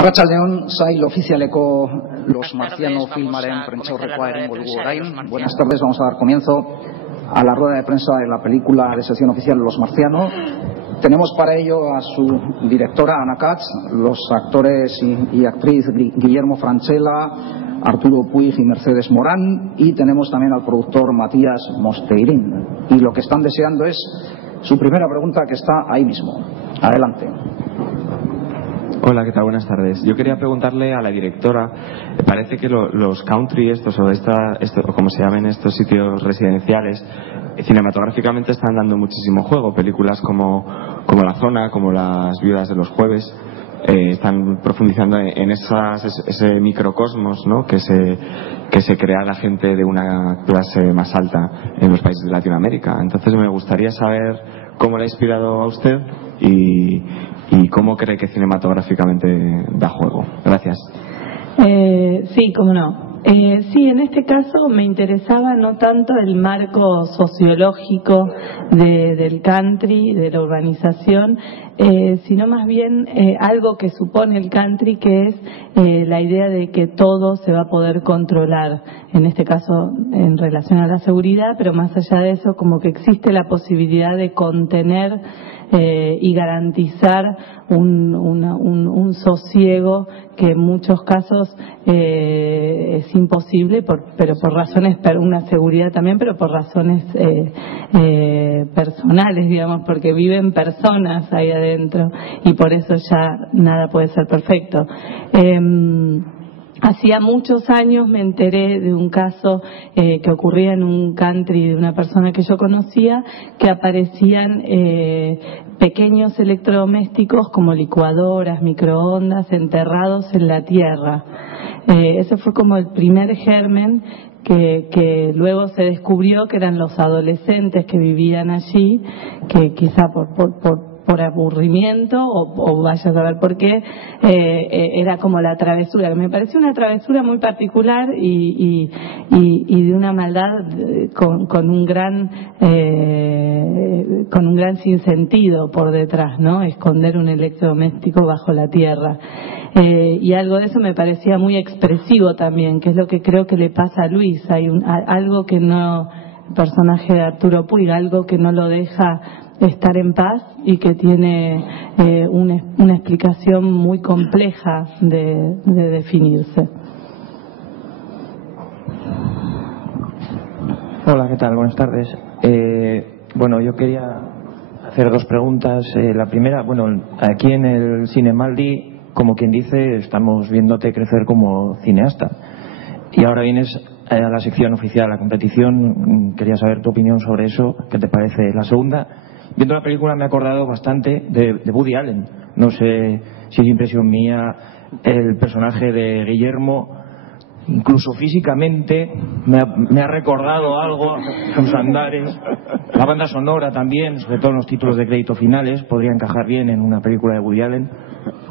Arratsaldeon, sail ofizialeko Los Marciano filmaren prentsaurrekoa egingo dugu orain. Buenas tardes, vamos a dar comienzo a la rueda de prensa de la película de sección oficial Los Marciano. Tenemos para ello a su directora Ana Katz, los actores y actriz Guillermo Francella, Arturo Puig y Mercedes Morán, y tenemos también al productor Matías Mosteirín. Y lo que están deseando es su primera pregunta, que está ahí mismo. Adelante. Hola, ¿qué tal? Buenas tardes. Yo quería preguntarle a la directora, parece que los country estos o como se llaman estos sitios residenciales, cinematográficamente están dando muchísimo juego. Películas como La Zona, como Las Viudas de los Jueves, están profundizando en ese microcosmos, ¿no?, que se crea la gente de una clase más alta en los países de Latinoamérica. Entonces me gustaría saber cómo le ha inspirado a usted y cómo cree que cinematográficamente da juego. Gracias. Sí, cómo no. Sí, en este caso me interesaba no tanto el marco sociológico del country, de la urbanización, sino más bien algo que supone el country, que es la idea de que todo se va a poder controlar, en este caso en relación a la seguridad, pero más allá de eso, como que existe la posibilidad de contener y garantizar un sosiego que en muchos casos es imposible, pero por razones, una seguridad también, pero por razones personales, digamos, porque viven personas ahí adentro y por eso ya nada puede ser perfecto. Hacía muchos años me enteré de un caso que ocurría en un country de una persona que yo conocía, que aparecían pequeños electrodomésticos como licuadoras, microondas, enterrados en la tierra. Ese fue como el primer germen que luego se descubrió que eran los adolescentes que vivían allí, que quizá por aburrimiento o vaya a saber por qué, era como la travesura, que me pareció una travesura muy particular y de una maldad con un gran sinsentido por detrás, ¿no? Esconder un electrodoméstico bajo la tierra. Y algo de eso me parecía muy expresivo también, que es lo que creo que le pasa a Luis. Hay algo que no, el personaje de Arturo Puig, algo que no lo deja estar en paz y que tiene una explicación muy compleja de definirse. Hola, ¿qué tal? Buenas tardes. Bueno, yo quería hacer dos preguntas. La primera, bueno, aquí en el Cinemaldi, como quien dice, estamos viéndote crecer como cineasta. Y ahora vienes a la sección oficial, a la competición. Quería saber tu opinión sobre eso. ¿Qué te parece? La segunda, viendo la película me he acordado bastante de Woody Allen. No sé si es impresión mía, el personaje de Guillermo, incluso físicamente, me ha recordado algo, sus andares. La banda sonora también, sobre todo en los títulos de crédito finales, podría encajar bien en una película de Woody Allen.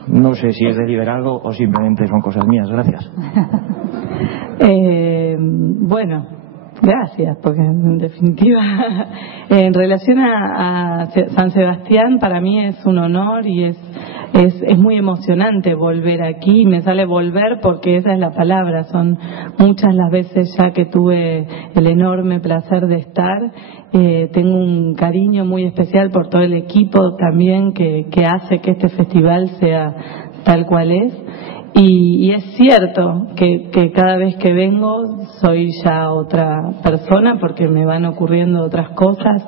No sé si es deliberado o simplemente son cosas mías. Gracias. Bueno, gracias, porque en definitiva, en relación a San Sebastián, para mí es un honor y es muy emocionante volver aquí. Me sale volver porque esa es la palabra. Son muchas las veces ya que tuve el enorme placer de estar. Tengo un cariño muy especial por todo el equipo también que hace que este festival sea tal cual es. Y es cierto que cada vez que vengo soy ya otra persona porque me van ocurriendo otras cosas.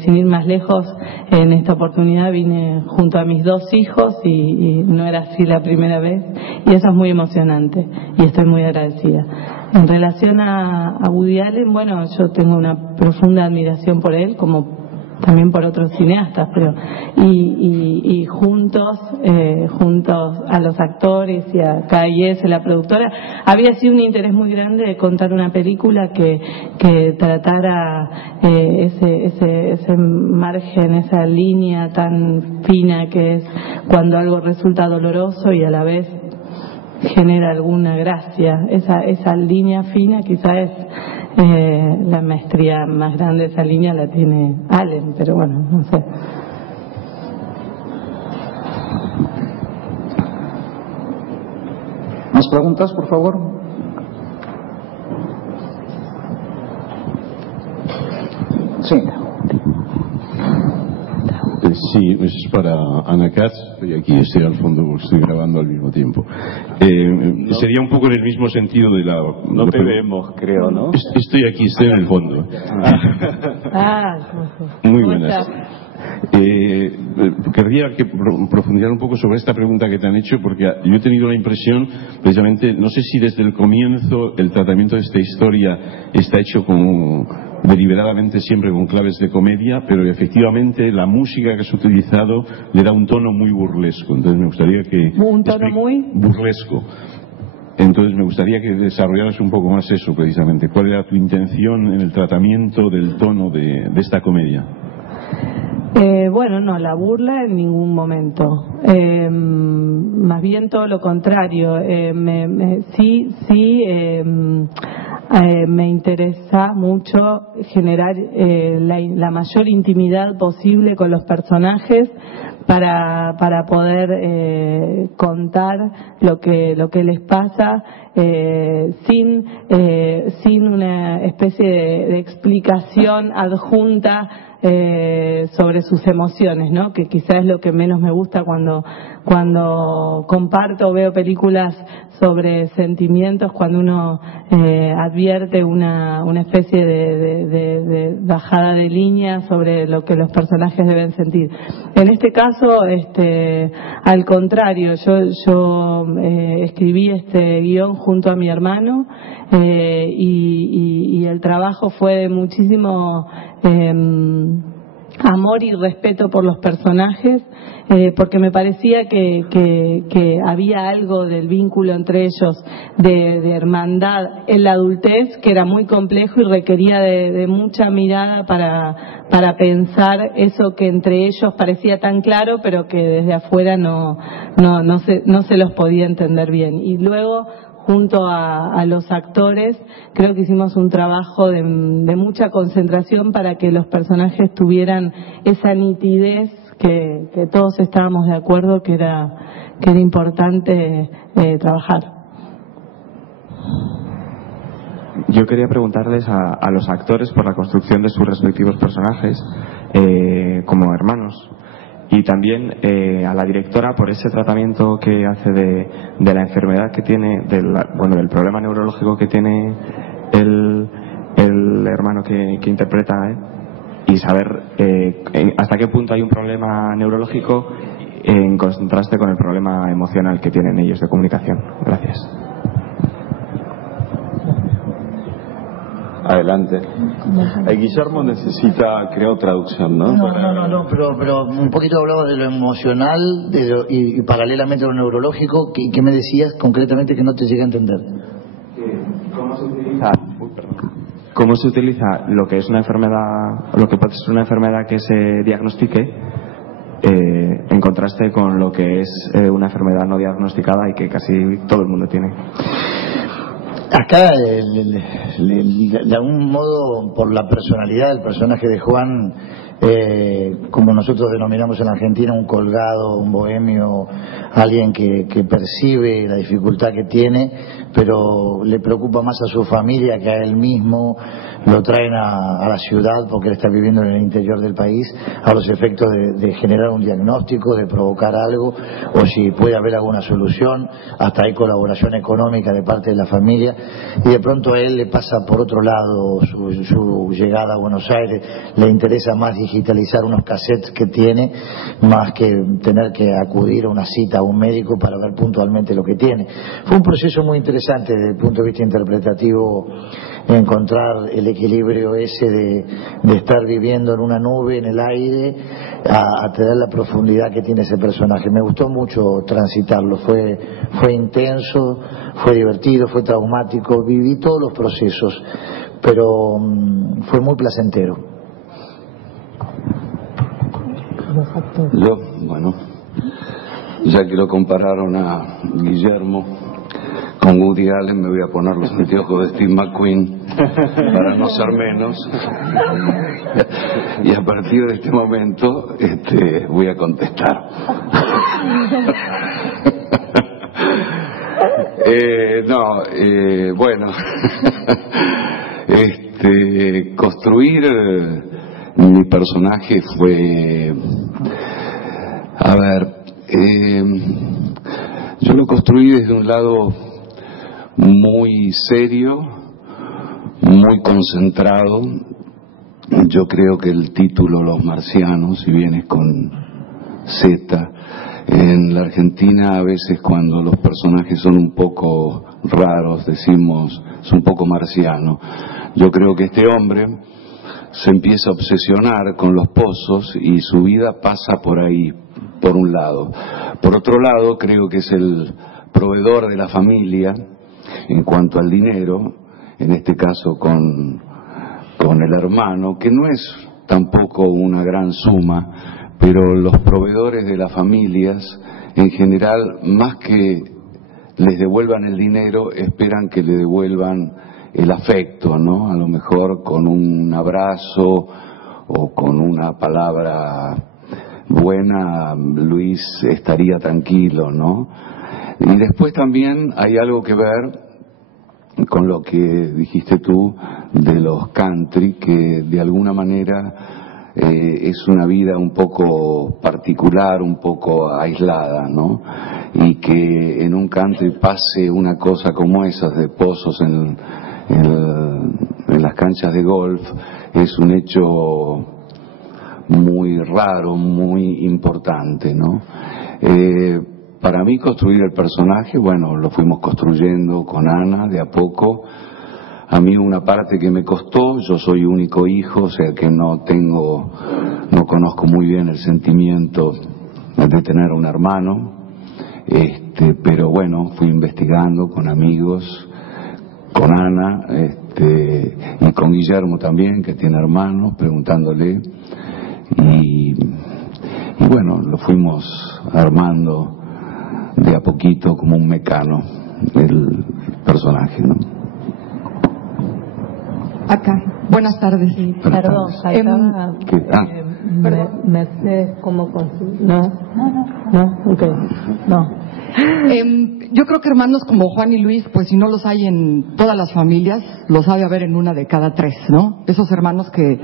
Sin ir más lejos, en esta oportunidad vine junto a mis dos hijos y no era así la primera vez, y eso es muy emocionante y estoy muy agradecida. En relación a Woody Allen, bueno, yo tengo una profunda admiración por él, como también por otros cineastas, pero y juntos a los actores y a KIS, la productora, había sido un interés muy grande de contar una película que tratara ese margen, esa línea tan fina que es cuando algo resulta doloroso y a la vez genera alguna gracia. Esa línea fina quizá es la maestría más grande. Esa línea la tiene Allen, pero bueno, no sé. Más preguntas, por favor. Sí. Sí, es para Ana Katz. Estoy aquí, estoy al fondo, estoy grabando al mismo tiempo. Sería un poco en el mismo sentido de la... No te vemos, creo, ¿no? Estoy aquí, estoy en el fondo. Muy buenas. Querría profundizar un poco sobre esta pregunta que te han hecho, porque yo he tenido la impresión, precisamente, no sé si desde el comienzo el tratamiento de esta historia está hecho deliberadamente siempre con claves de comedia, pero efectivamente la música que has utilizado le da un tono muy burlesco. Entonces me gustaría que... ¿Un tono muy? Burlesco. Entonces me gustaría que desarrollaras un poco más eso, precisamente. ¿Cuál era tu intención en el tratamiento del tono de esta comedia? Bueno, no, la burla en ningún momento. Más bien todo lo contrario. Me interesa mucho generar la mayor intimidad posible con los personajes para poder contar lo que les pasa sin una especie de explicación adjunta sobre sus emociones, ¿no? Que quizás es lo que menos me gusta cuando comparto o veo películas sobre sentimientos, cuando uno advierte una especie de bajada de línea sobre lo que los personajes deben sentir. En este caso, al contrario, yo escribí este guión junto a mi hermano y el trabajo fue de muchísimo amor y respeto por los personajes, porque me parecía que había algo del vínculo entre ellos de hermandad en la adultez que era muy complejo y requería de mucha mirada para pensar eso que entre ellos parecía tan claro, pero que desde afuera no se los podía entender bien. Y luego, junto a los actores, creo que hicimos un trabajo de mucha concentración para que los personajes tuvieran esa nitidez que todos estábamos de acuerdo que era importante trabajar. Yo quería preguntarles a los actores por la construcción de sus respectivos personajes como hermanos. Y también a la directora por ese tratamiento que hace de la enfermedad que tiene, del problema neurológico que tiene el hermano que interpreta, y saber hasta qué punto hay un problema neurológico en contraste con el problema emocional que tienen ellos de comunicación. Gracias. Adelante. Guillermo necesita, creo, traducción, ¿no? No, pero un poquito hablaba de lo emocional y paralelamente a lo neurológico. ¿Qué me decías concretamente que no te llegué a entender? ¿Cómo se utiliza lo que es una enfermedad, lo que puede ser una enfermedad que se diagnostique, en contraste con lo que es una enfermedad no diagnosticada y que casi todo el mundo tiene? Acá, de algún modo, por la personalidad del personaje de Juan, como nosotros denominamos en Argentina, un colgado, un bohemio, alguien que percibe la dificultad que tiene, pero le preocupa más a su familia que a él mismo. Lo traen a la ciudad porque él está viviendo en el interior del país, a los efectos de generar un diagnóstico, de provocar algo, o si puede haber alguna solución. Hasta hay colaboración económica de parte de la familia, y de pronto a él le pasa por otro lado su llegada a Buenos Aires. Le interesa más digitalizar unos cassettes que tiene, más que tener que acudir a una cita a un médico para ver puntualmente lo que tiene. Fue un proceso muy interesante desde el punto de vista interpretativo, encontrar el equilibrio ese de estar viviendo en una nube, en el aire, a tener la profundidad que tiene ese personaje. Me gustó mucho transitarlo, fue intenso, fue divertido, fue traumático, viví todos los procesos, pero fue muy placentero. Yo, bueno, ya que lo compararon a Guillermo con Woody Allen, me voy a poner los anteojos de Steve McQueen para no ser menos. Y a partir de este momento voy a contestar. Bueno, construir mi personaje fue, yo lo construí desde un lado muy serio, muy concentrado. Yo creo que el título Los Marcianos, si bien es con Z, en la Argentina a veces cuando los personajes son un poco raros decimos es un poco marciano. Yo creo que este hombre se empieza a obsesionar con los pozos y su vida pasa por ahí, por un lado. Por otro lado, creo que es el proveedor de la familia en cuanto al dinero, en este caso con el hermano, que no es tampoco una gran suma, pero los proveedores de las familias en general, más que les devuelvan el dinero, esperan que le devuelvan el afecto, ¿no? A lo mejor con un abrazo o con una palabra buena, Luis estaría tranquilo, ¿no? Y después también hay algo que ver con lo que dijiste tú de los country, que de alguna manera es una vida un poco particular, un poco aislada, ¿no? Y que en un country pase una cosa como esas de pozos en las canchas de golf es un hecho muy raro, muy importante, ¿no? Para mí construir el personaje, bueno, lo fuimos construyendo con Ana de a poco. A mí una parte que me costó, yo soy único hijo, o sea que no conozco muy bien el sentimiento de tener un hermano, pero bueno, fui investigando con amigos, con Ana, y con Guillermo también, que tiene hermanos, preguntándole, y bueno, lo fuimos armando de a poquito como un mecano el personaje, ¿no? Acá. Buenas tardes. Sí, perdón, Mercedes, ¿cómo no, okay, no. Yo creo que hermanos como Juan y Luis, pues si no los hay en todas las familias, los ha de haber en una de cada tres, ¿no? Esos hermanos que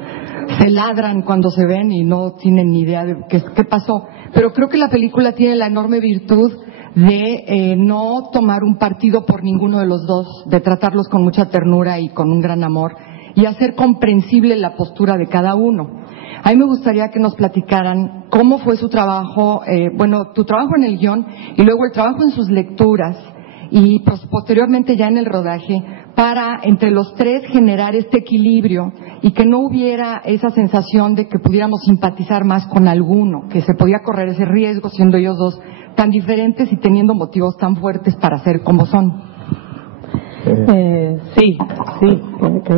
se ladran cuando se ven y no tienen ni idea de qué pasó. Pero creo que la película tiene la enorme virtud de no tomar un partido por ninguno de los dos, de tratarlos con mucha ternura y con un gran amor y hacer comprensible la postura de cada uno. A mí me gustaría que nos platicaran cómo fue su trabajo, tu trabajo en el guión y luego el trabajo en sus lecturas y posteriormente ya en el rodaje para entre los tres generar este equilibrio y que no hubiera esa sensación de que pudiéramos simpatizar más con alguno, que se podía correr ese riesgo siendo ellos dos tan diferentes y teniendo motivos tan fuertes para ser como son. Sí.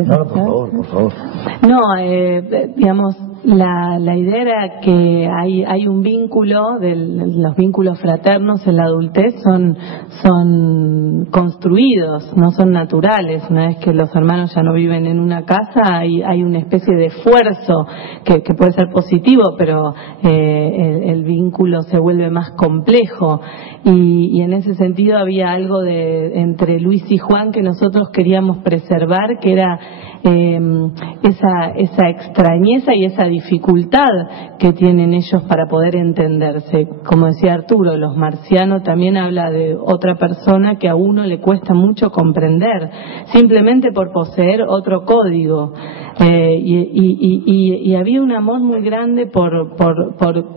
No, por favor. No, digamos, la idea era que hay un vínculo, los vínculos fraternos en la adultez son construidos, no son naturales. Una vez que los hermanos ya no viven en una casa, hay una especie de esfuerzo que puede ser positivo, pero el vínculo se vuelve más complejo. Y en ese sentido había algo entre Luis y Juan que nosotros queríamos preservar, que era esa extrañeza y esa dificultad que tienen ellos para poder entenderse. Como decía Arturo, Los Marcianos también habla de otra persona que a uno le cuesta mucho comprender, simplemente por poseer otro código. Y había un amor muy grande por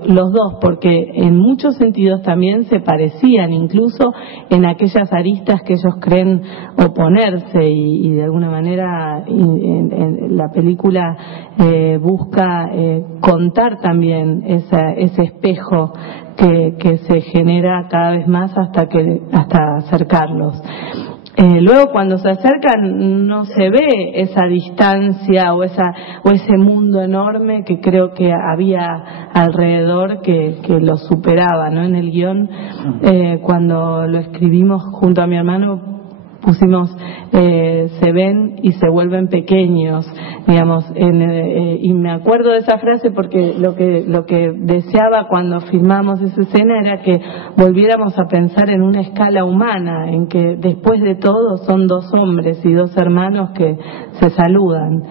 los dos, porque en muchos sentidos también se parecían, incluso en aquellas aristas que ellos creen oponerse, y de alguna manera la película busca contar también ese espejo que se genera cada vez más hasta acercarlos. Luego cuando se acercan no se ve esa distancia o ese mundo enorme que creo que había alrededor que lo superaba, ¿no? En el guión, cuando lo escribimos junto a mi hermano, pusimos se ven y se vuelven pequeños, digamos, y me acuerdo de esa frase porque lo que deseaba cuando filmamos esa escena era que volviéramos a pensar en una escala humana, en que después de todo son dos hombres y dos hermanos que se saludan.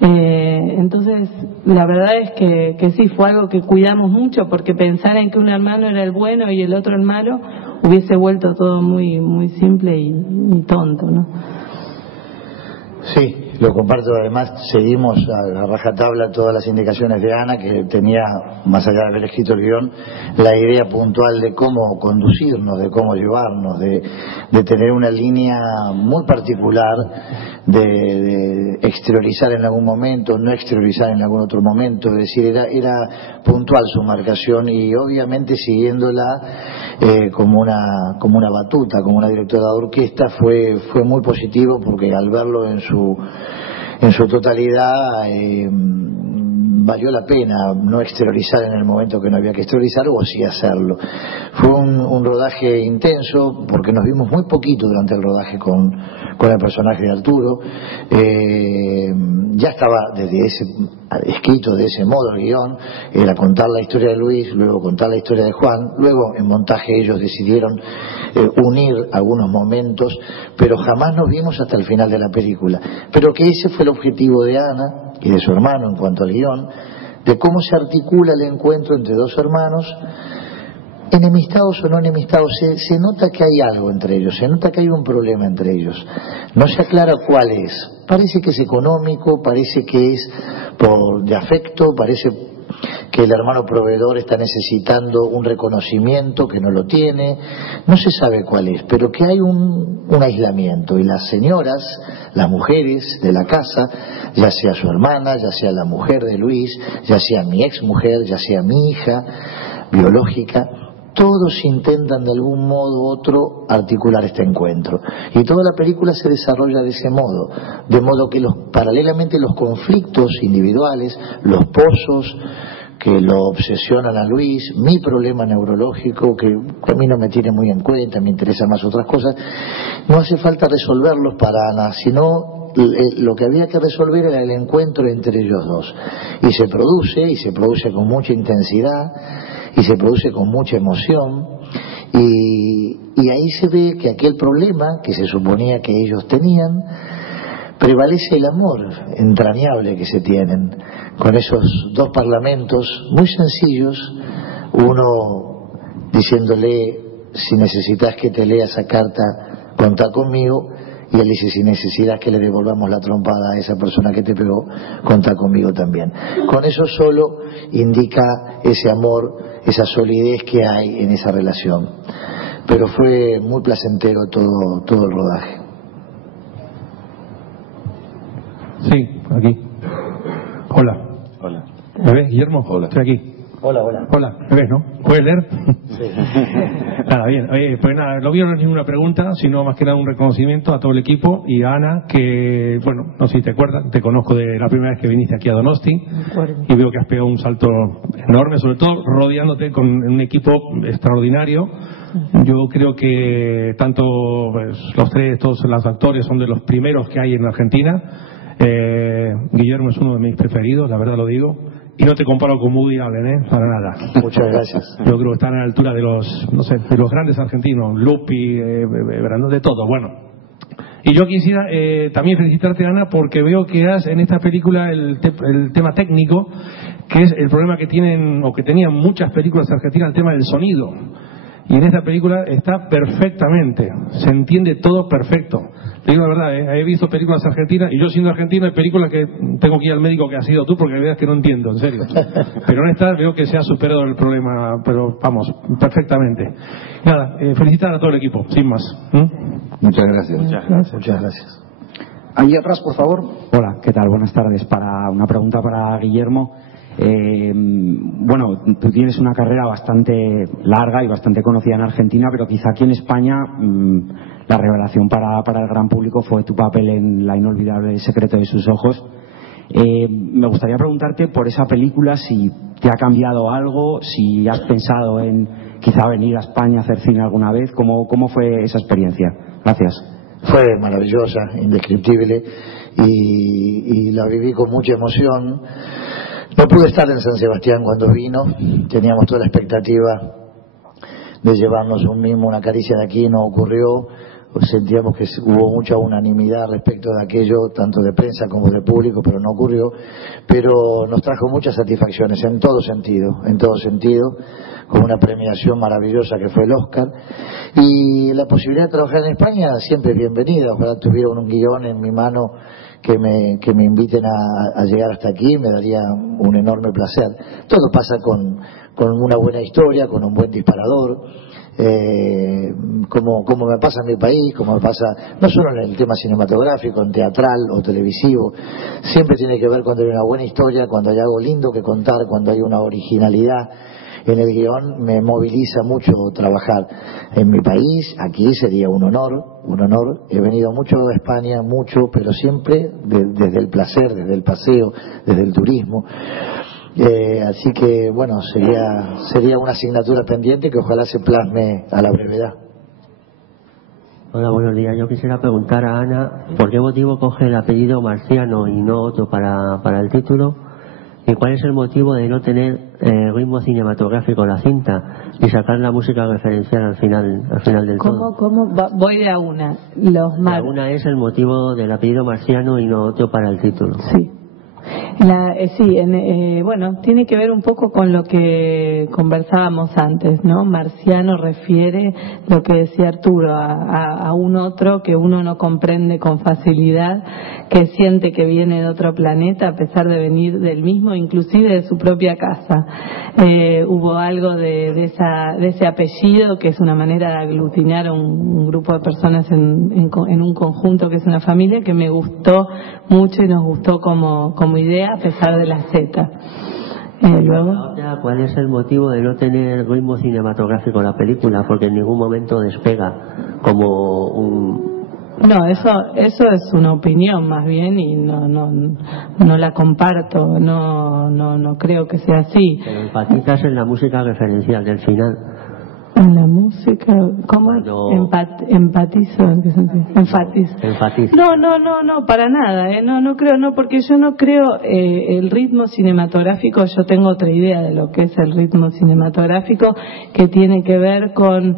Entonces la verdad es que sí, fue algo que cuidamos mucho, porque pensar en que un hermano era el bueno y el otro el malo hubiese vuelto todo muy muy simple y tonto, ¿no? Sí, lo comparto. Además, seguimos a rajatabla todas las indicaciones de Ana, que tenía, más allá de haber escrito el guión, la idea puntual de cómo conducirnos, de cómo llevarnos, de tener una línea muy particular, de exteriorizar en algún momento, no exteriorizar en algún otro momento. Es decir, era puntual su marcación, y obviamente siguiéndola como una batuta, como una directora de orquesta, fue muy positivo, porque al verlo en su totalidad valió la pena no exteriorizar en el momento que no había que exteriorizar, o sí hacerlo. Fue un rodaje intenso, porque nos vimos muy poquito durante el rodaje con el personaje de Arturo. Ya estaba escrito de ese modo el guión, era contar la historia de Luis, luego contar la historia de Juan, luego en montaje ellos decidieron unir algunos momentos, pero jamás nos vimos hasta el final de la película. Pero que ese fue el objetivo de Ana y de su hermano en cuanto al guión, de cómo se articula el encuentro entre dos hermanos, enemistados o no enemistados. Se nota que hay algo entre ellos, se nota que hay un problema entre ellos, no se aclara cuál es. Parece que es económico, parece que es de afecto, parece que el hermano proveedor está necesitando un reconocimiento que no lo tiene, no se sabe cuál es, pero que hay un aislamiento, y las señoras, las mujeres de la casa, ya sea su hermana, ya sea la mujer de Luis, ya sea mi ex mujer, ya sea mi hija biológica, todos intentan de algún modo u otro articular este encuentro, y toda la película se desarrolla de ese modo, de modo que paralelamente los conflictos individuales, los pozos que lo obsesionan a Luis, mi problema neurológico, que a mí no me tiene muy en cuenta, me interesan más otras cosas, no hace falta resolverlos para Ana, sino lo que había que resolver era el encuentro entre ellos dos, y se produce con mucha intensidad, y se produce con mucha emoción, y ahí se ve que aquel problema que se suponía que ellos tenían, prevalece el amor entrañable que se tienen, con esos dos parlamentos muy sencillos, uno diciéndole: si necesitas que te lea esa carta, contá conmigo, y él dice: si necesitas que le devolvamos la trompada a esa persona que te pegó, contá conmigo también. Con eso solo indica ese amor, esa solidez que hay en esa relación. Pero fue muy placentero todo el rodaje. Sí, aquí. Hola. Hola. ¿Me ves, Guillermo? Hola. Estoy aquí. Hola. Hola, ¿me ves, no? ¿Puedes leer? Sí. Nada, bien. Oye, pues nada, lo mío no es ninguna pregunta, sino más que nada un reconocimiento a todo el equipo y a Ana, que, bueno, no sé si te acuerdas, te conozco de la primera vez que viniste aquí a Donosti, y veo que has pegado un salto enorme, sobre todo rodeándote con un equipo extraordinario. Yo creo que tanto pues, los tres, todos los actores son de los primeros que hay en Argentina. Guillermo es uno de mis preferidos, la verdad lo digo, y no te comparo con Woody Allen, para nada. Muchas gracias. Yo creo que están a la altura de los, no sé, de los grandes argentinos, Lupi, Brandon, de todo, bueno. Y yo quisiera también felicitarte, Ana, porque veo que has en esta película el tema técnico, que es el problema que tienen o que tenían muchas películas argentinas, el tema del sonido. Y en esta película está perfectamente, se entiende todo perfecto. Te digo la verdad, he visto películas argentinas, y yo siendo argentino hay películas que tengo que ir al médico que has sido tú, porque veas que no entiendo, en serio. Pero en esta veo que se ha superado el problema, pero vamos, perfectamente. Nada, felicitar a todo el equipo, sin más. Muchas gracias. Muchas gracias. Ahí atrás, por favor. Hola, ¿qué tal? Buenas tardes. Una pregunta para Guillermo. Bueno, tú tienes una carrera bastante larga y bastante conocida en Argentina, pero quizá aquí en España la revelación para el gran público fue tu papel en La inolvidable El secreto de sus ojos. Me gustaría preguntarte por esa película, si te ha cambiado algo, si has pensado en quizá venir a España a hacer cine alguna vez. ¿Cómo fue esa experiencia? Gracias. fue maravillosa, indescriptible, y la viví con mucha emoción. No pude estar en San Sebastián cuando vino, teníamos toda la expectativa de llevarnos un mimo, una caricia de aquí, no ocurrió. Sentíamos que hubo mucha unanimidad respecto de aquello, tanto de prensa como de público, pero no ocurrió. Pero nos trajo muchas satisfacciones en todo sentido, con una premiación maravillosa que fue el Oscar. Y la posibilidad de trabajar en España siempre es bienvenida. Ojalá tuviera un guión en mi mano que me inviten a llegar hasta aquí, me daría un enorme placer. Todo pasa con una buena historia, con un buen disparador. Como me pasa en mi país, como me pasa no solo en el tema cinematográfico, en teatral o televisivo, siempre tiene que ver cuando hay una buena historia, cuando hay algo lindo que contar, cuando hay una originalidad en el guión. Me moviliza mucho trabajar en mi país. Aquí sería un honor. He venido mucho a España, pero siempre desde el placer, desde el paseo, desde el turismo. Así que bueno, sería una asignatura pendiente que ojalá se plasme a la brevedad. Hola, buenos días. Yo quisiera preguntar a Ana por qué motivo coge el apellido Marciano y no otro para el título, y cuál es el motivo de no tener ritmo cinematográfico en la cinta y sacar la música referencial al final del todo. ¿Cómo? Voy de a una. Una es el motivo del apellido Marciano y no otro para el título. Sí. Bueno, tiene que ver un poco con lo que conversábamos antes, ¿no? Marciano refiere lo que decía Arturo a un otro que uno no comprende con facilidad, que siente que viene de otro planeta a pesar de venir del mismo, inclusive de su propia casa. Hubo algo de ese apellido que es una manera de aglutinar a un grupo de personas en un conjunto que es una familia, que me gustó mucho y nos gustó como idea a pesar de la Z. Luego, ¿cuál es el motivo de no tener ritmo cinematográfico en la película? Porque en ningún momento despega como un... No, eso es una opinión más bien y no la comparto, no creo que sea así. Pero empatizas en la música referencial del final. En la música, ¿cómo? Empatizo, ¿en qué sentido? Enfatizo. No, para nada, no creo, porque yo no creo el ritmo cinematográfico. Yo tengo otra idea de lo que es el ritmo cinematográfico, que tiene que ver con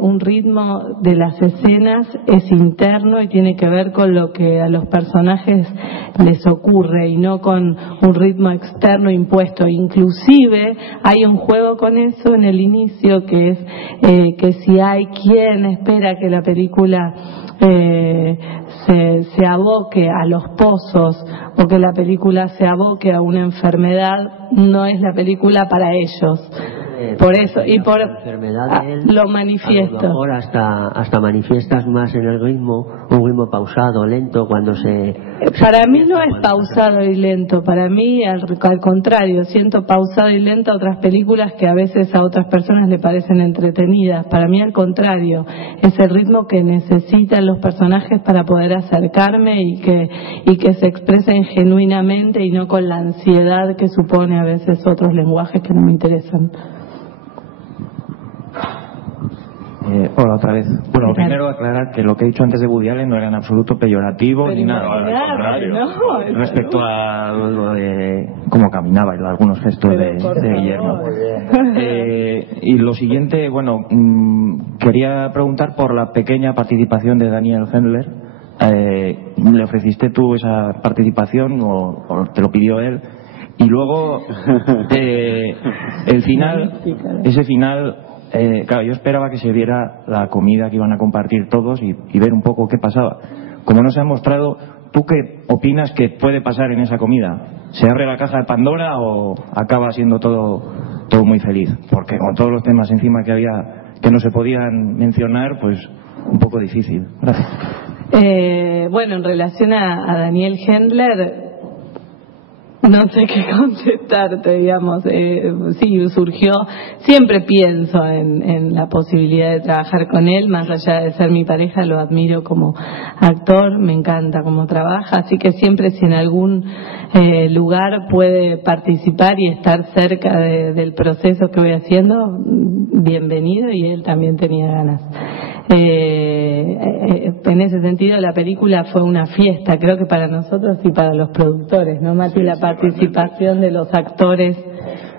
un ritmo de las escenas, es interno y tiene que ver con lo que a los personajes les ocurre y no con un ritmo externo impuesto. Inclusive hay un juego con eso en el inicio, que es que si hay quien espera que la película se aboque a los pozos o que la película se aboque a una enfermedad, no es la película para ellos. Por eso, y por lo manifiesto. A lo mejor hasta manifiestas más en el ritmo, un ritmo pausado, lento, cuando se... Para mí no es pausado y lento, para mí al contrario, siento pausado y lento a otras películas que a veces a otras personas le parecen entretenidas. Para mí al contrario, es el ritmo que necesitan los personajes para poder acercarme y que se expresen genuinamente y no con la ansiedad que supone a veces otros lenguajes que no me interesan. Hola otra vez. Bueno, primero aclarar que lo que he dicho antes de Woody Allen no era en absoluto peyorativo ni nada. Respecto a lo de cómo caminaba y algunos gestos de Guillermo. Y lo siguiente, bueno, quería preguntar por la pequeña participación de Daniel Hendler. ¿Le ofreciste tú esa participación o te lo pidió él? Y luego, el final, ese final... claro, yo esperaba que se viera la comida que iban a compartir todos y ver un poco qué pasaba. Como no se ha mostrado, ¿tú qué opinas que puede pasar en esa comida? ¿Se abre la caja de Pandora o acaba siendo todo muy feliz? Porque con todos los temas encima que había que no se podían mencionar, pues un poco difícil. Gracias. Bueno, en relación a Daniel Hendler, no sé qué contestarte, digamos. Sí, surgió, siempre pienso en la posibilidad de trabajar con él, más allá de ser mi pareja, lo admiro como actor, me encanta cómo trabaja, así que siempre si en algún lugar puede participar y estar cerca del proceso que voy haciendo, bienvenido, y él también tenía ganas. En ese sentido la película fue una fiesta, creo que para nosotros y para los productores, ¿no, Mati? Sí, la participación de los actores.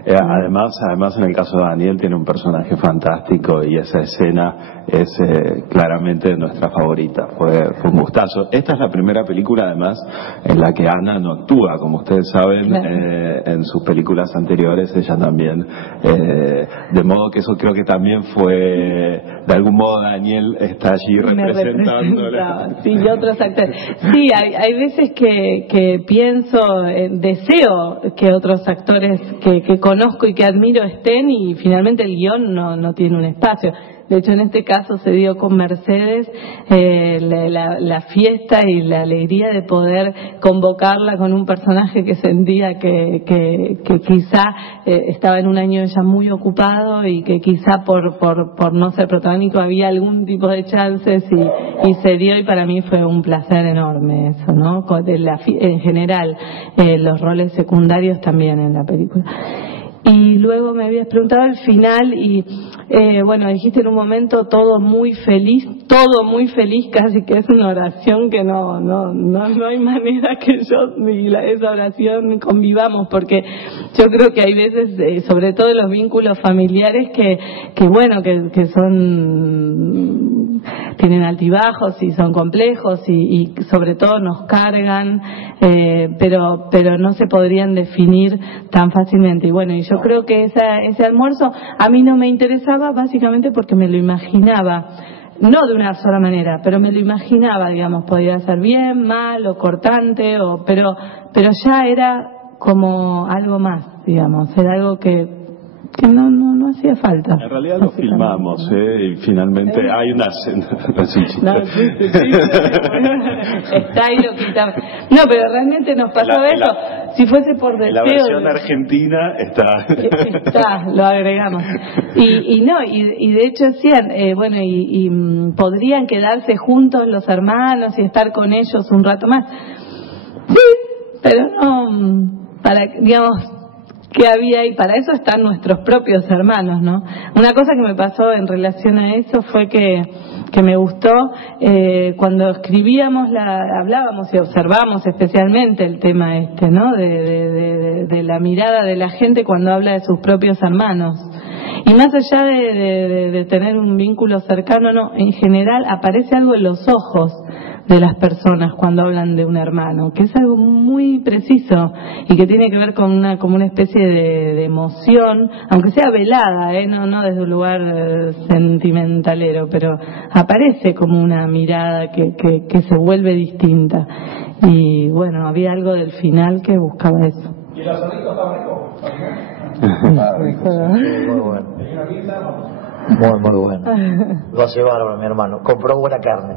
Además en el caso de Daniel tiene un personaje fantástico y esa escena es claramente nuestra favorita. Fue un gustazo. Esta es la primera película además en la que Ana no actúa, como ustedes saben. Claro. En sus películas anteriores ella también, de modo que eso creo que también fue, de algún modo Daniel está allí representándola. Sí, y otros actores. Sí, hay veces que pienso, deseo que otros actores que conozco y que admiro estén, y finalmente el guión no tiene un espacio. De hecho, en este caso se dio con Mercedes la fiesta y la alegría de poder convocarla con un personaje que sentía que quizá estaba en un año ya muy ocupado y que quizá por no ser protagónico había algún tipo de chances y se dio, y para mí fue un placer enorme eso, ¿no? En general, los roles secundarios también en la película. Y luego me habías preguntado el final y bueno, dijiste en un momento todo muy feliz, casi que es una oración que no hay manera que yo ni esa oración convivamos, porque yo creo que hay veces, sobre todo en los vínculos familiares, que son, tienen altibajos y son complejos y sobre todo nos cargan, pero no se podrían definir tan fácilmente. Y bueno, y yo creo que ese almuerzo a mí no me interesaba básicamente porque me lo imaginaba, no de una sola manera, pero me lo imaginaba, digamos, podía ser bien, mal o cortante, pero ya era como algo más, digamos, era algo que no hacía falta. En realidad lo filmamos, y finalmente hay una escena. Está ahí, lo quitamos. No, pero realmente nos pasó eso. Si fuese por deseo. La versión argentina está, lo agregamos. Y de hecho decían, podrían quedarse juntos los hermanos y estar con ellos un rato más. Sí, pero no, digamos, que había, y para eso están nuestros propios hermanos, ¿no? Una cosa que me pasó en relación a eso fue que me gustó cuando escribíamos, hablábamos y observamos especialmente el tema ¿no? De la mirada de la gente cuando habla de sus propios hermanos. Y más allá de tener un vínculo cercano, no, en general aparece algo en los ojos de las personas cuando hablan de un hermano, que es algo muy preciso y que tiene que ver con como una especie de emoción, aunque sea velada, no desde un lugar sentimentalero, pero aparece como una mirada que se vuelve distinta. Y bueno, había algo del final que buscaba eso. ¿Y el asadito estaba rico? Muy bueno. Muy bueno. Lo hace bárbaro, mi hermano. Compró buena carne.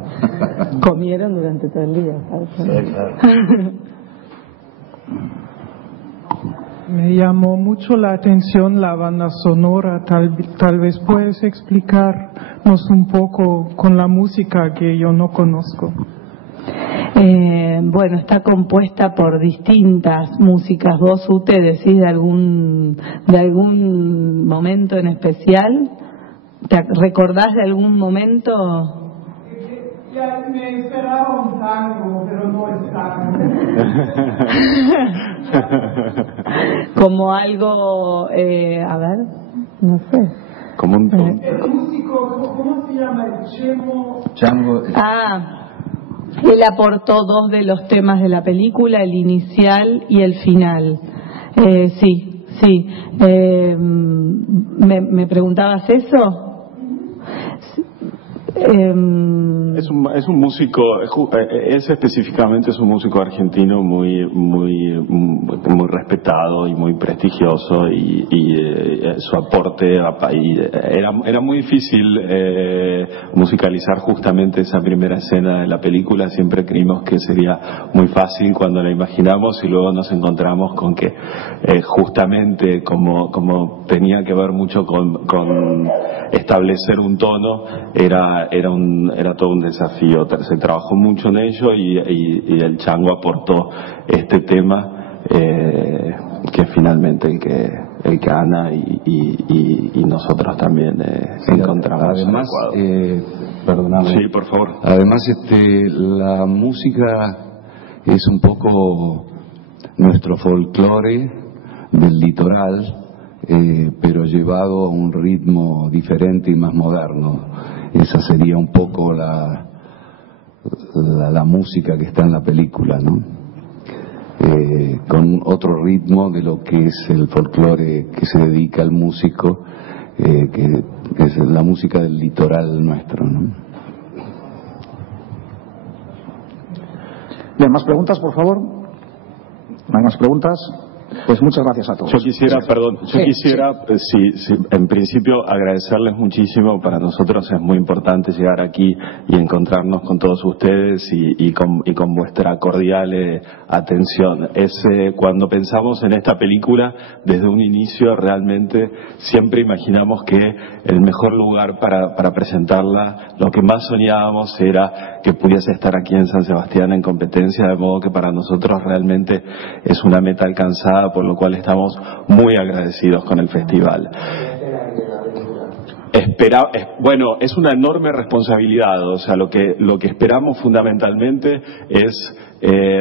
Comieron durante todo el día. Sí, claro. Me llamó mucho la atención la banda sonora. Tal vez puedes explicarnos un poco con la música que yo no conozco. Bueno, está compuesta por distintas músicas. ¿Vos, Ute, decís de algún momento en especial? ¿Te recordás de algún momento? Ya me esperaba un tango, pero no es tango. Como algo, a ver, no sé. Como un el músico, ¿cómo se llama? El Chango. Él aportó 2 de los temas de la película, el inicial y el final. Sí. ¿Me preguntabas eso? Es un músico, ese específicamente es un músico argentino muy respetado y muy prestigioso, y su aporte era muy difícil musicalizar justamente esa primera escena de la película. Siempre creímos que sería muy fácil cuando la imaginamos, y luego nos encontramos con que justamente como tenía que ver mucho con establecer un tono, era todo un desafío. Se trabajó mucho en ello, y el Chango aportó este tema que finalmente el que que Ana y nosotros también encontramos. Además, perdóname. Sí, por favor. Además, la música es un poco nuestro folclore del litoral, pero llevado a un ritmo diferente y más moderno. Esa sería un poco la música que está en la película, ¿no? Con otro ritmo de lo que es el folclore que se dedica al músico, que es la música del litoral nuestro, ¿no? Bien, ¿más preguntas, por favor? ¿No hay más preguntas? Pues muchas gracias a todos. Yo quisiera, en principio agradecerles muchísimo. Para nosotros es muy importante llegar aquí y encontrarnos con todos ustedes y con vuestra cordial atención. Cuando pensamos en esta película, desde un inicio realmente siempre imaginamos que el mejor lugar para presentarla, lo que más soñábamos era que pudiese estar aquí en San Sebastián en competencia, de modo que para nosotros realmente es una meta alcanzada, por lo cual estamos muy agradecidos con el festival. Bueno, es una enorme responsabilidad. O sea, lo que esperamos fundamentalmente es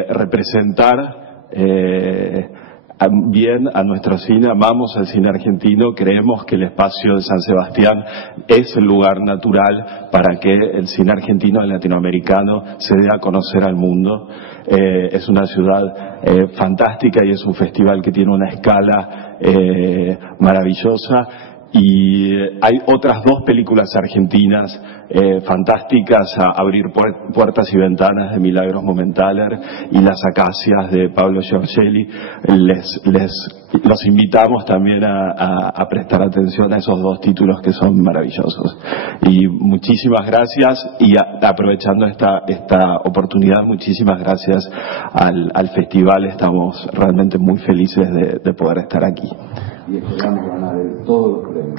representar bien a nuestro cine. Amamos al cine argentino, creemos que el espacio de San Sebastián es el lugar natural para que el cine argentino y latinoamericano se dé a conocer al mundo. Es una ciudad fantástica y es un festival que tiene una escala maravillosa. Y hay otras dos películas argentinas fantásticas, Abrir puertas y ventanas de Milagros Momentaler y Las acacias de Pablo Giorgelli. Los invitamos también a prestar atención a esos dos títulos que son maravillosos. Y muchísimas gracias, y aprovechando esta oportunidad, muchísimas gracias al festival. Estamos realmente muy felices de poder estar aquí. Y esperamos ganar todos los premios.